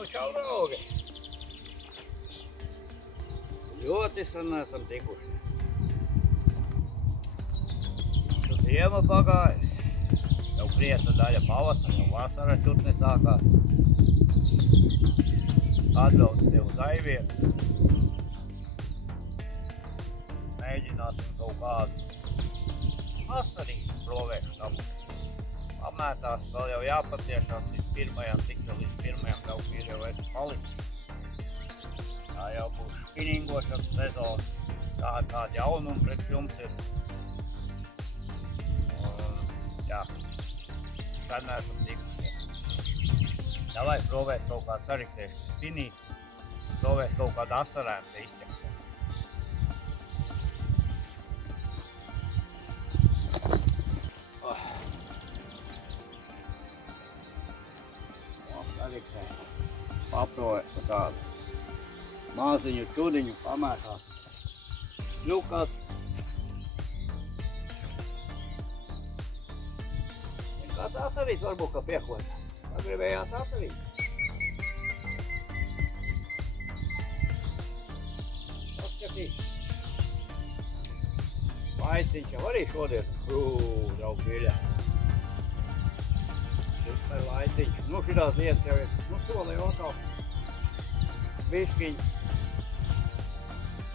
Nu čau, draugi! Ļoti sen esam tikuši. Visa ziema pagājis. Jau priesta daļa pavasara, jau vasara čutni sākās. Atbrauc te uz aivietu. Mēģināsim kaut kādu vasarīgu provēšu dabūt. Pamētās, vēl jau jāpaciešās līdz pirmajam, tik vēl līdz pirmajam kaut ir jau vairs palicis. Tā jau būs spinningošanas sezona, kāda jaunuma priekš jums ir. Un, jā, sen esam tikušies. Davai provēs kaut kādu sariktēšu spinīt, provēs kaut kādu asarēnu te izķeksēt. Paprovēs ar tādu maziņu čudiņu pamētās ļukās. Kāds asarīt varbūt, ka piekoda. Pagribējās asarīt. Paskatīs. Vaiciņš jau arī šodien. Draug viļā. Super vaiciņš. Nu šitās vietas jau ir. Nu soli jau atkal. Biškiņ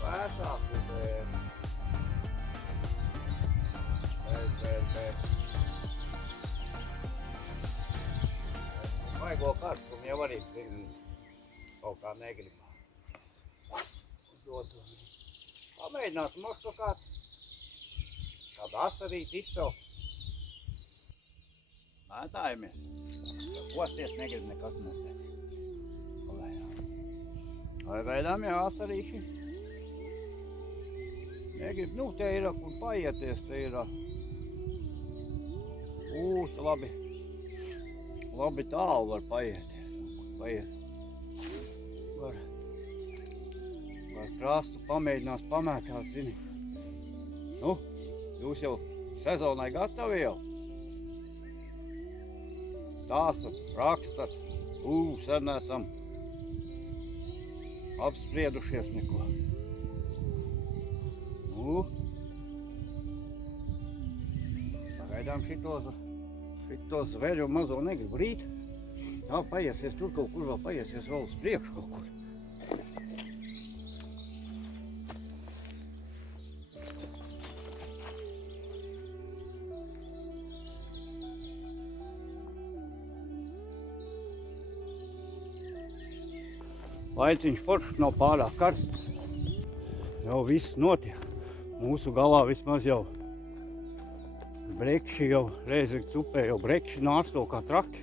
vēsāk bet. Vaigo karstumu jau arī kaut kā negribā. Pamēģināsim mošu kādu asarīt izsaukt. Mētājamies. Kosties negrib nekas nestēt. Vai gaidām jau asarīši? Negrib, nu te ir, kur paieties, te ir. Labi. Labi tālu var paieties. Var krastu pamēģinās pamētās, zini. Nu, jūs jau sezonai gatavi jau? Stāstat, rakstat. Sen esam apspriedušies neko. Nu, pagaidām šito zveļu mazo negribu rīt. Tā paiesies tur kaut kur vēl, paiesies vēl uz priekšu kaut kur. Laiciņš foršs nav pārāk karsts. Jau viss notiek. Mūsu galā vismaz jau brekši jau Reizeknes upē jau brekši nārsto kā traki.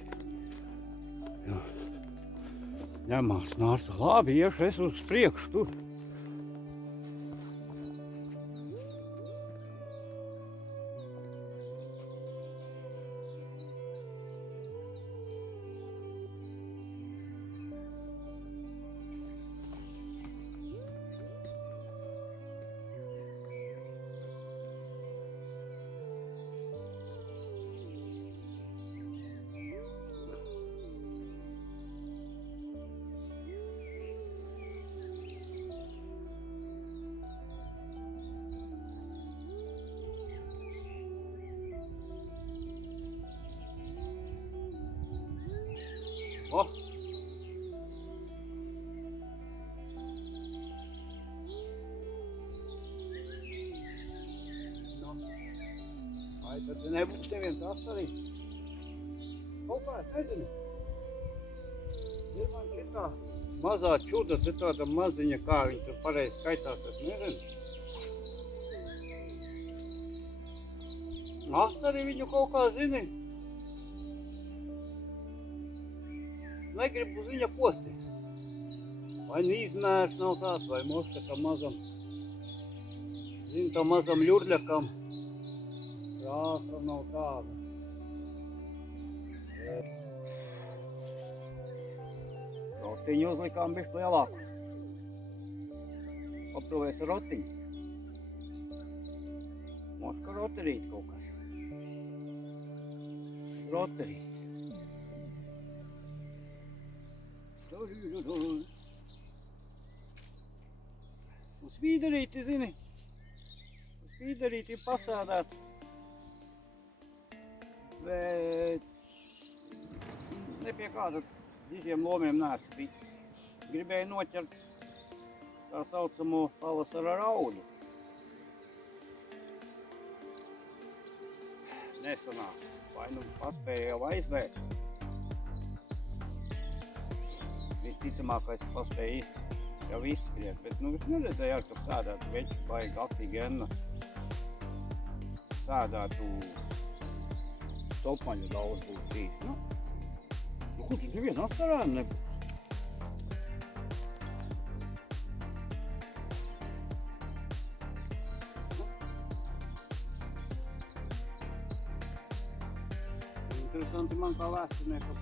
Ņemās nārsto. Labi, iešu es uz priekšu tur. O! Nu, vai tad nebūs neviens asarīt? Kaut kā, es nezinu. Ir man šitā mazā čuda, te tāda maziņa, kā viņa tur pareizi skaitās, es nezinu. Asari viņu kaut kā zini. Negribu uz viņa kosties. Vai nu izmērs nav tāds, vai mošs tā mazam, zini, tā mazam ļurļakam krāsa nav tāda. Rotiņu uzlikām bišķi lielāku. Paprovēs ar rotiņu. Moška roterīt kaut kas. Roterīt. Uz vīderīti, zini, uz vīderīti pasādāt, bet ne pie kāda dižiem lomiem neesmu ticis. Gribēju noķert tā saucamo pavasara raudu. Nesanāk, vai nu paspēju jau aizbēgt. Visticamākais paspēja jau izskriet, bet es neredzēju ar, ka sēdētu veči baigi aktīgi enna. Sēdētu topmaņu daudz būtu trīs. Ko tu nevienu atcerēni nebūtu? Interesanti man kā vēsturniekam.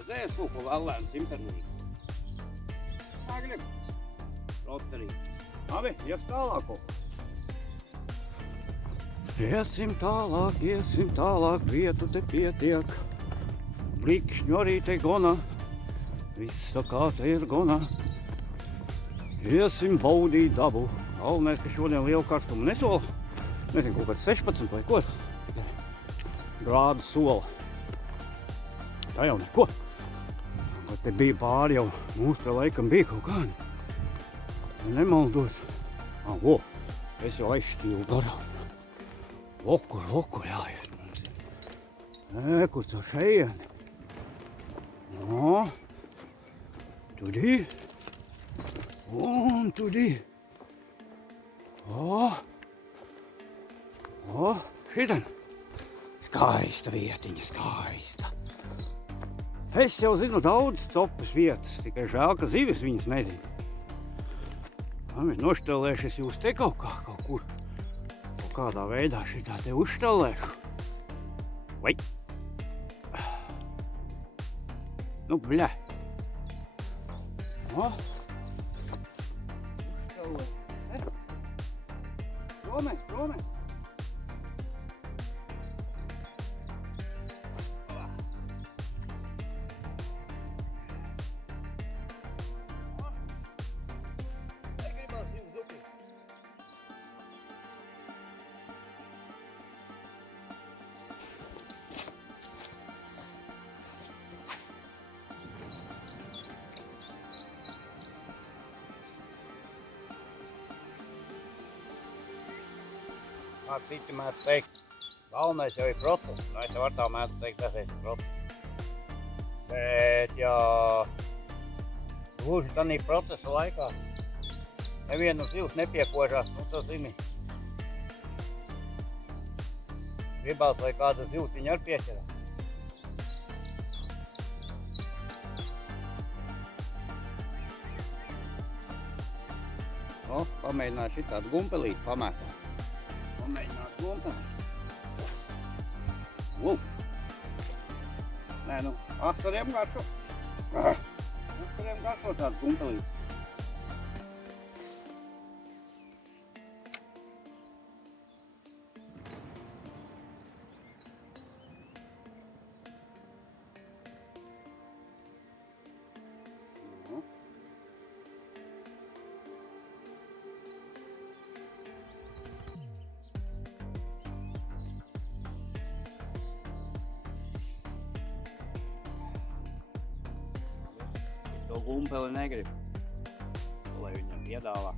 Redzējies kaut ko vēl lēns imperlīgu? Kā grib? Rotarī. Labi, ies tālāk kaut ko. Iesim tālāk, vietu te pietiek. Blikšņu arī te gona, visa kā te ir gona. Iesim baudīt dabu. Galvenais, ka šodien lielu karstumu nesola. Nezinu, kaut kāds 16 vai ko. Grādu sola. Tā jau neko. Te bija pāri jau, mūs te laikam bija kaut kādi. Nemaldos. Es jau aizšķīlu garām. Vokur jāiet mums. Kur caur šeieni. Tudī. Un tudī. Šitan. Skaista vietiņa, skaista. Es jau zinu daudz copas vietas, tikai žēl, ka zivis viņas nezinu. Noštelēšu jūs te kaut kur. Kaut kādā veidā šitā te uzštelēšu. Vai? Bļa. Uzštelēšu. Promēs. Citi mēdz teikt, galvenais jau ir process. Es jau ar tā mēdz teikt, dažreiz ir process. Bet, ja gluži tanī procesa laikā nevienu zivs nepiekožās, tu zini. Gribās, lai kāda zivtiņa ar pieķerās. Pamēģināju šitādu gumpelīti pamētāt. Pamēģināt gumpelīti. Nē, asariem garšo. Asariem garšo tādu gumpelīti. To gumpeli negrib, lai viņam piedāvā.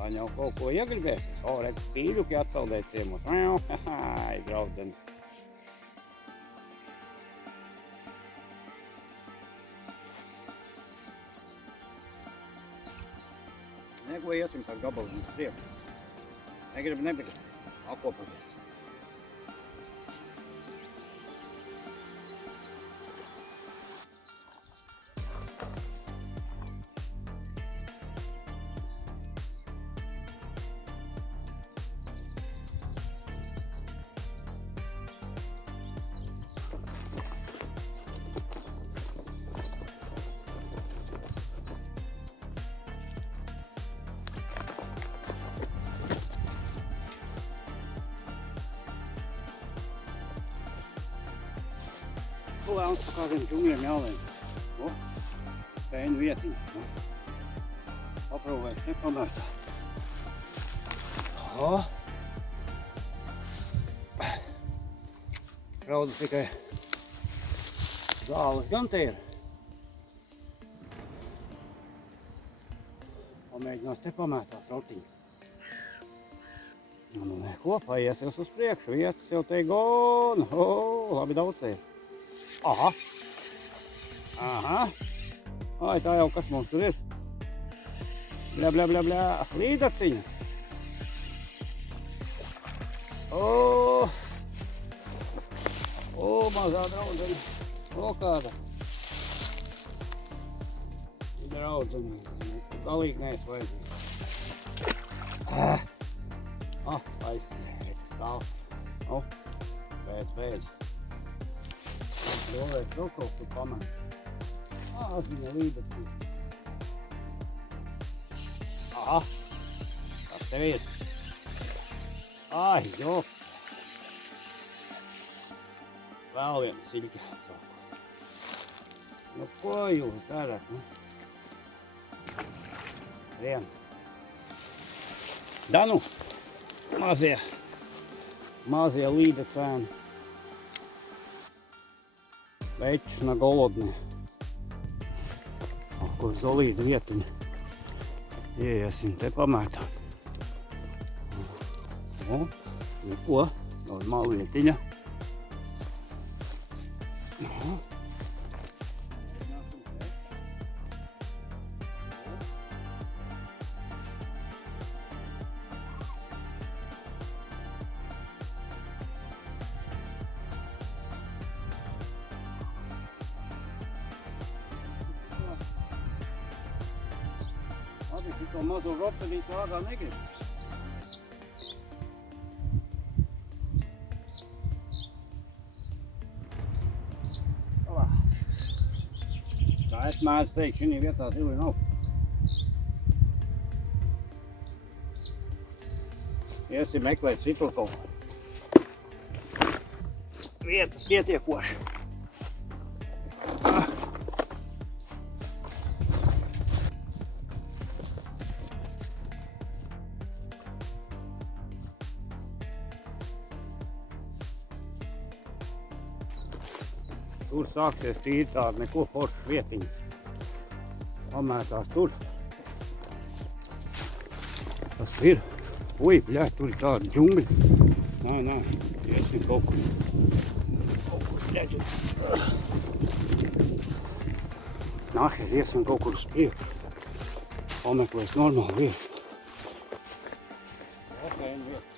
Viņa jau kaut ko iegribēs. Redz, pīļuki atpeldēt ciemos. Draudzeni. Neko iesim par gabaliņu uz priekšu. Negribu, apkopot. Lēns pa kādiem džungļiem jālēm. Pēņu vietiņa. Paprūvēs nepamērtā. Raudu tikai zāles gan te ir. Pamēģinās te pamētāt rautiņu. Nu neko, paiesies uz priekšu. Vietas jau te gona. Labi daudz te ir. Aha. Ai, tā jau kas mums tur ir. Bļā. Līdaciņa. Mazā draudzene. Kāda. Draudzene. Galīgi neesi vajadzīgi. Aizsniegt. Stāv. Pēc. Vēlreiz vēl kaut kur pamēt. Viņa līdaciņa. Aha. Kas tev ir? Ai, jop. Vēl viena siļka. Nu, ko jūs darat? Vien. Da nu, mazie līdacēni. Večna golodnie. Kur zolīda vietiņa. Ieiesim te pamētāt. Neko, normāla vietiņa. To mazo ropelītu ārā negrib. Tā es mēdzu teikt, šī vietā zili nav. Iesim meklēt citu kaut ko. Vietas pietiekoši. Tur sāksies tīri tāda neko forša vietiņa. Pamētās tur. Tas ir. Bļā, tur ir tādi džungļi. Nē, iesim kaut kur šļaģi. Nāhies, iesim kaut kur uz priekšu. Pameklēs normālu vietu. Okēņu vietas.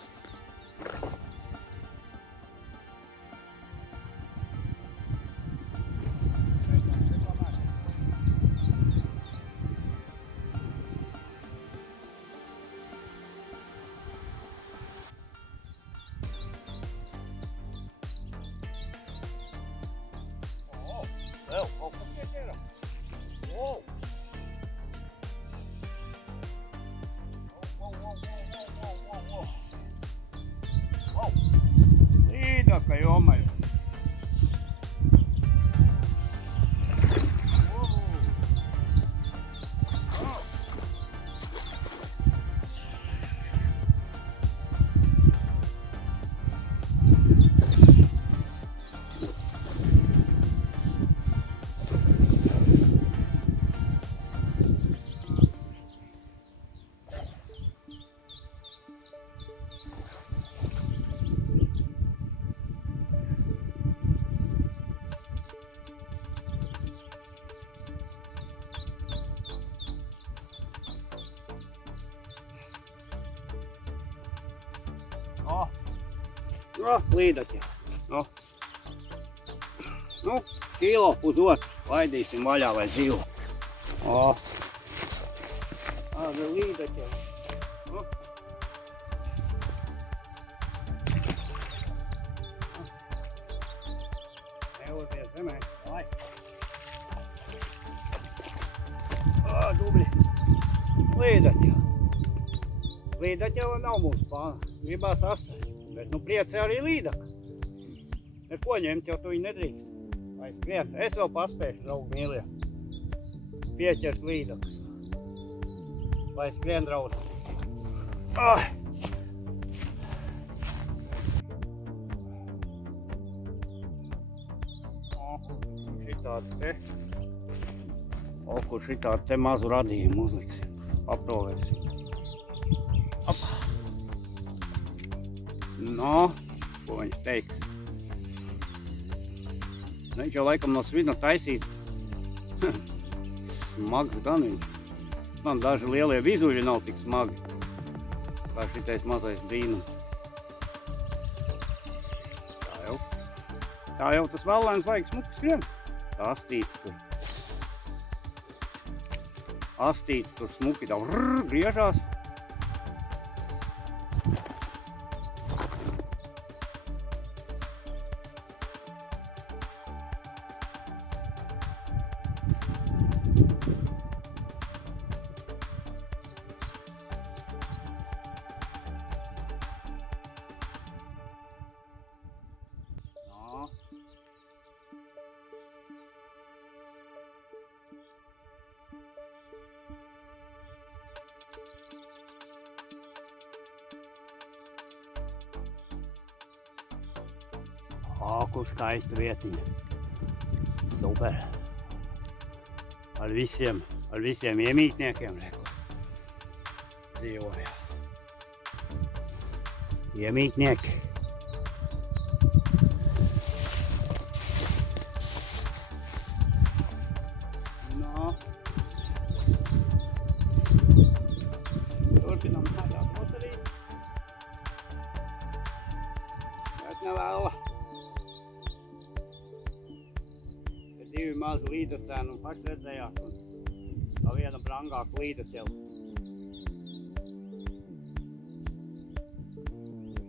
Vēl, kaut kas ietieram. Līdaka, jomaju. No, līdaķi. No. Nu, kilo pusotru laidīsim vaļā, lai dzīvo. O. Tāda līdaķi. No. Neuzties zemē. Lai. O, dubļi. Līdaķi. Līdaķi jau nav mūsu plāna. Gribās asari. Bet nu priecē arī līdaka. Neko ņemt jau tu viņu nedrīkst. Lai skrien. Es vēl paspēšu, draugi mīlie. Pieķert līdakus. Lai skrien, draugi. Ai! Šitāds te. O, kur šitāds te mazu radījumu uzliksim. Aprovēsim. Ap. No, ko viņš teiks? Viņš jau laikam no svina taisīt. Smags gan viņš. Man daži lielie vizuļi nav tik smagi. Kā šitais mazais brīnums. Tā jau tas vallēns vajag smuki skrien. Tā astīts tur. Astīts tur smuki tā griežās. O, kur skaista vietiņa. Super. Ar visiem iemītniekiem dzīvoja. Iemītnieki. No. Turpinām tādā rotarī. Bet nevēla. Divi mazi līdacēni un paši redzējāt, un tā viena brangāka līdacela.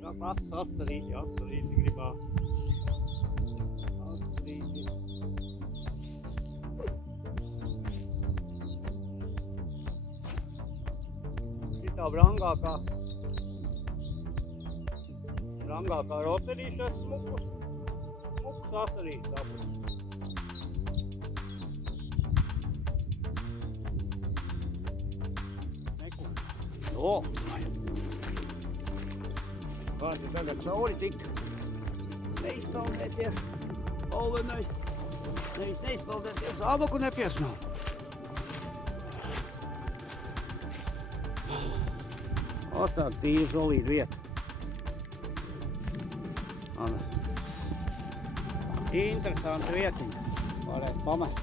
Tā asarīti gribās. Asarīti. Šitā brangākā rotarīšas smukus asarīti tāpēc. O! Kādi tagad cauri tik neizpaldēties olvenai. Neizpaldēties ābaku nepiesnāt. O, tāda tīra žolīda vieta. Interesanta vietiņa. Varēs pamest.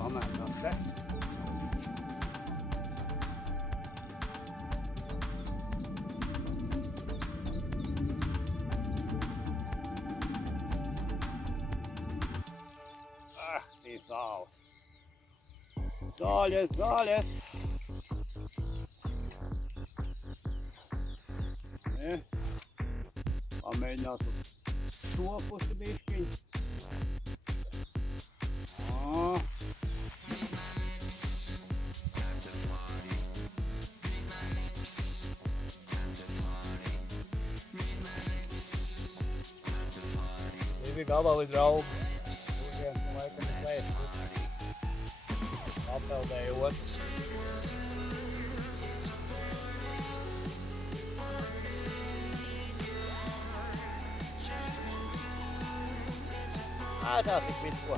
Pamētās te. Zaļas. Pamēģinās uz to pusi bišķiņ. Divi gabali draugi. Šodien, laikam, slēst. Apeldēju otrs. Tā tik visu ko.